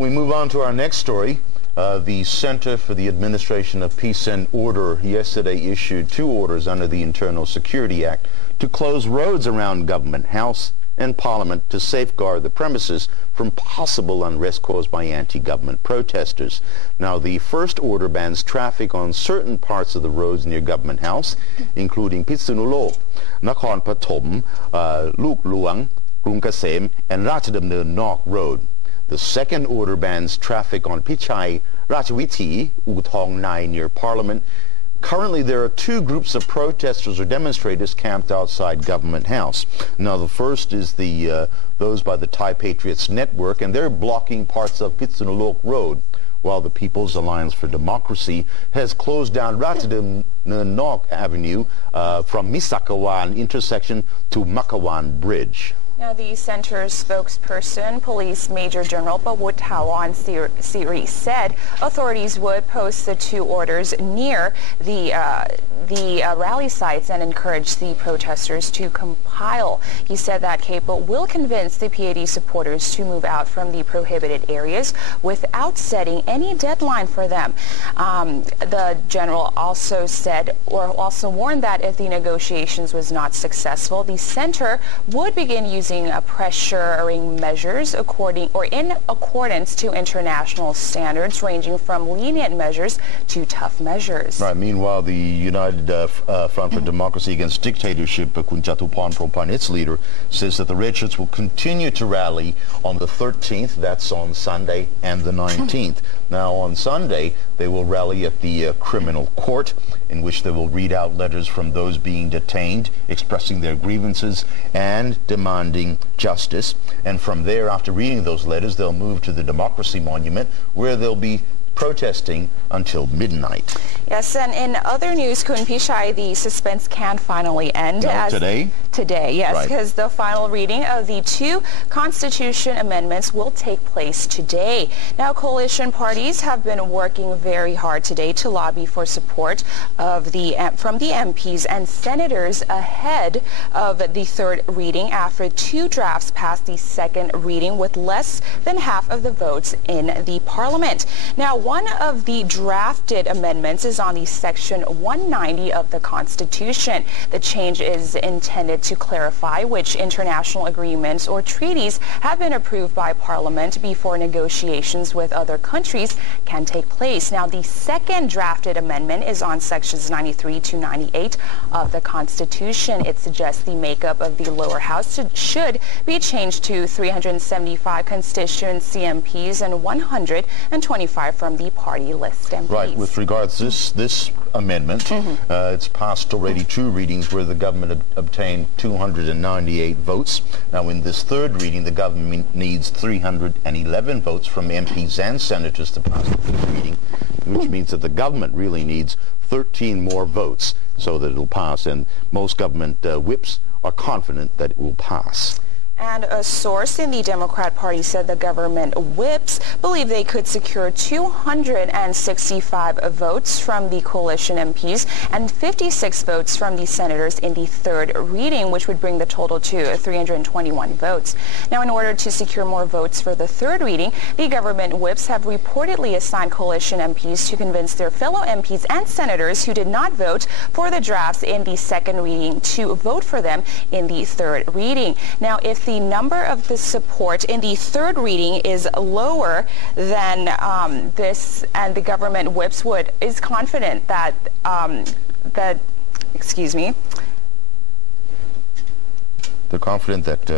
We move on to our next story. The Center for the Administration of Peace and Order yesterday issued 2 orders under the Internal Security Act to close roads around Government House and Parliament to safeguard the premises from possible unrest caused by anti-government protesters. Now, the first order bans traffic on certain parts of the roads near Government House, including Pitsunulok, Nakhon Pathom, Luk Luang, Krung Kasem, and Ratchadamner Nok Road. The second order bans traffic on Pichai, Ratchawiti, Utong Nai near Parliament. Currently, there are 2 groups of protesters or demonstrators camped outside Government House. Now, the first is those by the Thai Patriots Network, and they're blocking parts of Pitsunulok Road, while the People's Alliance for Democracy has closed down Ratchadamner Nok Avenue from Misakawan intersection to Makawan Bridge. Now, the center's spokesperson, Police Major General Pawut Siri, said authorities would post the 2 orders near the rally sites and encourage the protesters to compile. He said that Capo will convince the PAD supporters to move out from the prohibited areas without setting any deadline for them. The general also said, or also warned, that if the negotiations was not successful, the center would begin using pressuring measures in accordance to international standards, ranging from lenient measures to tough measures. Right. Meanwhile, the United Front for Democracy Against Dictatorship, Kun Jatupan Propan, its leader, says that the red shirts will continue to rally on the 13th, that's on Sunday, and the 19th. Now, on Sunday, they will rally at the criminal court, in which they will read out letters from those being detained, expressing their grievances and demanding justice. And from there, after reading those letters, they'll move to the Democracy Monument, where they'll be protesting until midnight. Yes, and in other news, Kun Pichai, the suspense can finally end. Today? Today, yes, because right. the final reading of the 2 Constitution amendments will take place today. Now, coalition parties have been working very hard today to lobby for support of from the MPs and senators ahead of the 3rd reading after 2 drafts passed the 2nd reading with less than half of the votes in the Parliament. Now, one of the drafted amendments is on the Section 190 of the Constitution. The change is intended to clarify which international agreements or treaties have been approved by Parliament before negotiations with other countries can take place. Now, the second drafted amendment is on Sections 93 to 98 of the Constitution. It suggests the makeup of the lower house should be changed to 375 constituency MPs and 125 from the party list MPs. Right. With regards to this amendment, it's passed already 2 readings where the government obtained 298 votes. Now, in this 3rd reading, the government needs 311 votes from MPs and senators to pass the 3rd reading, which means that the government really needs 13 more votes so that it'll pass, and most government whips are confident that it will pass. And a source in the Democrat Party said the government whips believe they could secure 265 votes from the coalition MPs and 56 votes from the senators in the 3rd reading, which would bring the total to 321 votes. Now, in order to secure more votes for the 3rd reading, the government whips have reportedly assigned coalition MPs to convince their fellow MPs and senators who did not vote for the drafts in the 2nd reading to vote for them in the 3rd reading. Now, if the number of the support in the 3rd reading is lower than this, and the government whips is confident that They're confident that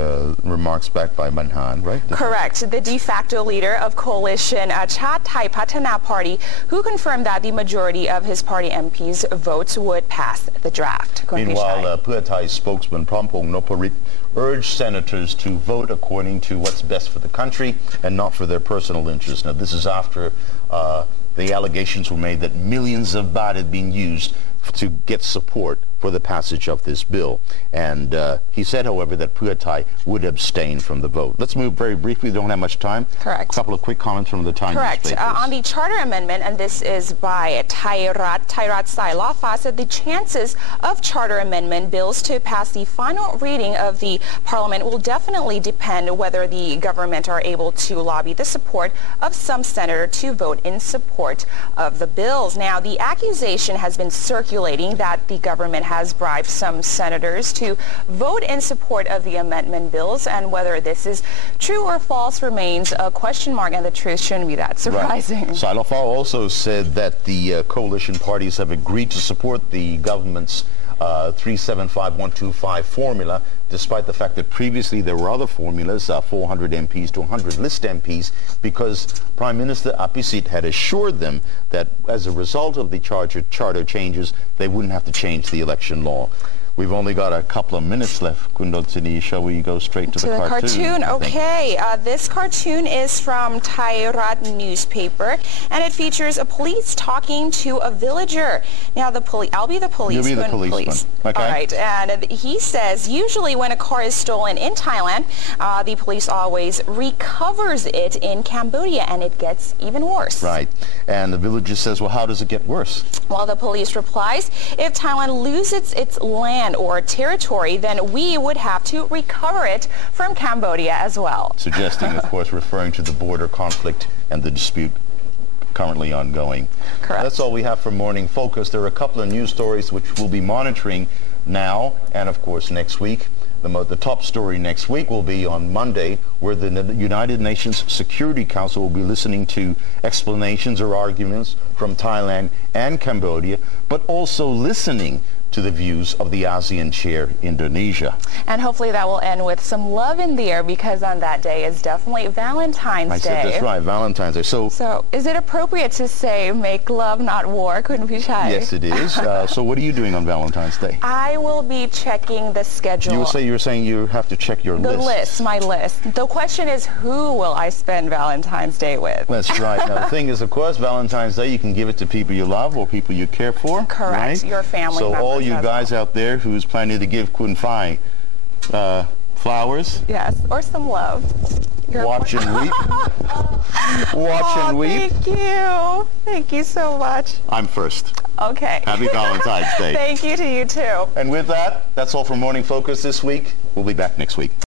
remarks backed by Manhan, right? Correct. The de facto leader of coalition Chat Thai Patana Party, who confirmed that the majority of his party MPs' votes would pass the draft. Meanwhile, Pheu Thai spokesman Prampong Noparit urged senators to vote according to what's best for the country and not for their personal interests. Now, this is after the allegations were made that millions of baht had been used to get support for the passage of this bill. And he said, however, that Pheu Thai would abstain from the vote. Let's move very briefly. We don't have much time. Correct. A couple of quick comments from the Thai newspapers. On the charter amendment, and this is by Thairat Sai Law Fa, said the chances of charter amendment bills to pass the final reading of the parliament will definitely depend whether the government are able to lobby the support of some senator to vote in support of the bills. Now, the accusation has been circulating that the government has bribed some senators to vote in support of the amendment bills, and whether this is true or false remains a question mark, and the truth shouldn't be that surprising. Right. Sai Law Fa also said that the coalition parties have agreed to support the government's 375-125 formula, despite the fact that previously there were other formulas, 400 MPs to 100 list MPs, because Prime Minister Apisit had assured them that as a result of the charter changes, they wouldn't have to change the election law. We've only got a couple of minutes left. Kundalini, shall we go straight to the cartoon? Okay. This cartoon is from Thairat newspaper, and it features a police talking to a villager. Now, I'll be the policeman. You'll be the policeman. Okay. All right. And he says, usually when a car is stolen in Thailand, the police always recovers it in Cambodia, and it gets even worse. Right. And the villager says, well, how does it get worse? Well, the police replies, if Thailand loses its land or territory, then we would have to recover it from Cambodia as well. Suggesting, of course, referring to the border conflict and the dispute currently ongoing. Correct. That's all we have for Morning Focus. There are a couple of news stories which we'll be monitoring now and, of course, next week. The top story next week will be on Monday, where the United Nations Security Council will be listening to explanations or arguments from Thailand and Cambodia, but also listening to the views of the ASEAN chair, Indonesia. And hopefully that will end with some love in the air, because on that day is definitely Valentine's Day. I said that's right, Valentine's Day. So is it appropriate to say, make love, not war, Kun Pichai? Yes, it is. So what are you doing on Valentine's Day? I will be checking the schedule. You were saying you have to check your list. My list. The question is, who will I spend Valentine's Day with? That's right. Now, the thing is, of course, Valentine's Day, you can give it to people you love or people you care for. Correct. Right? Your family members. So all you guys out there who's planning to give Kun Phai flowers. Yes, or some love. Watch and weep. Watch and weep. Thank you. Thank you so much. I'm first. Okay. Happy Valentine's Day. Thank you to you too. And with that, that's all for Morning Focus this week. We'll be back next week.